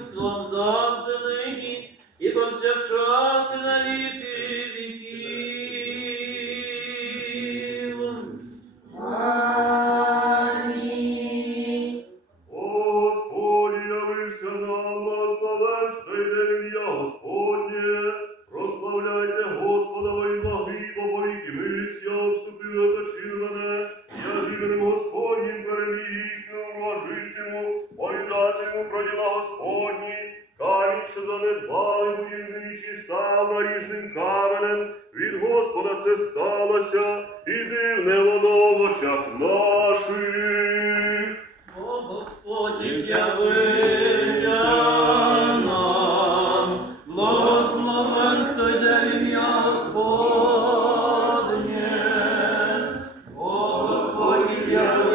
заступництвом завжди нині і повсякчас і на віки віків. Амінь. Господь явився нам, благословенне ім'я Господнє. Прославляйте Господа Господні. Камінь, що занедбали будівничі, став наріжним каменем. Від Господа це сталося, і дивне воно в очах наших. О Господь з'явився нам, благословен хто йде ім'я Господнє. О Господь з'явився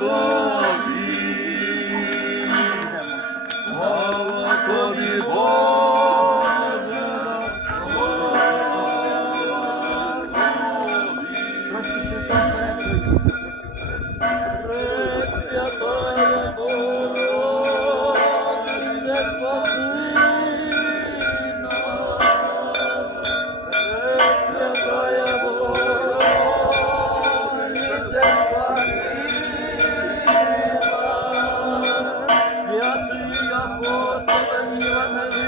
тобі. Слава тобі, Боже слава тобі. Пресвятая Богородице, спаси 你完成。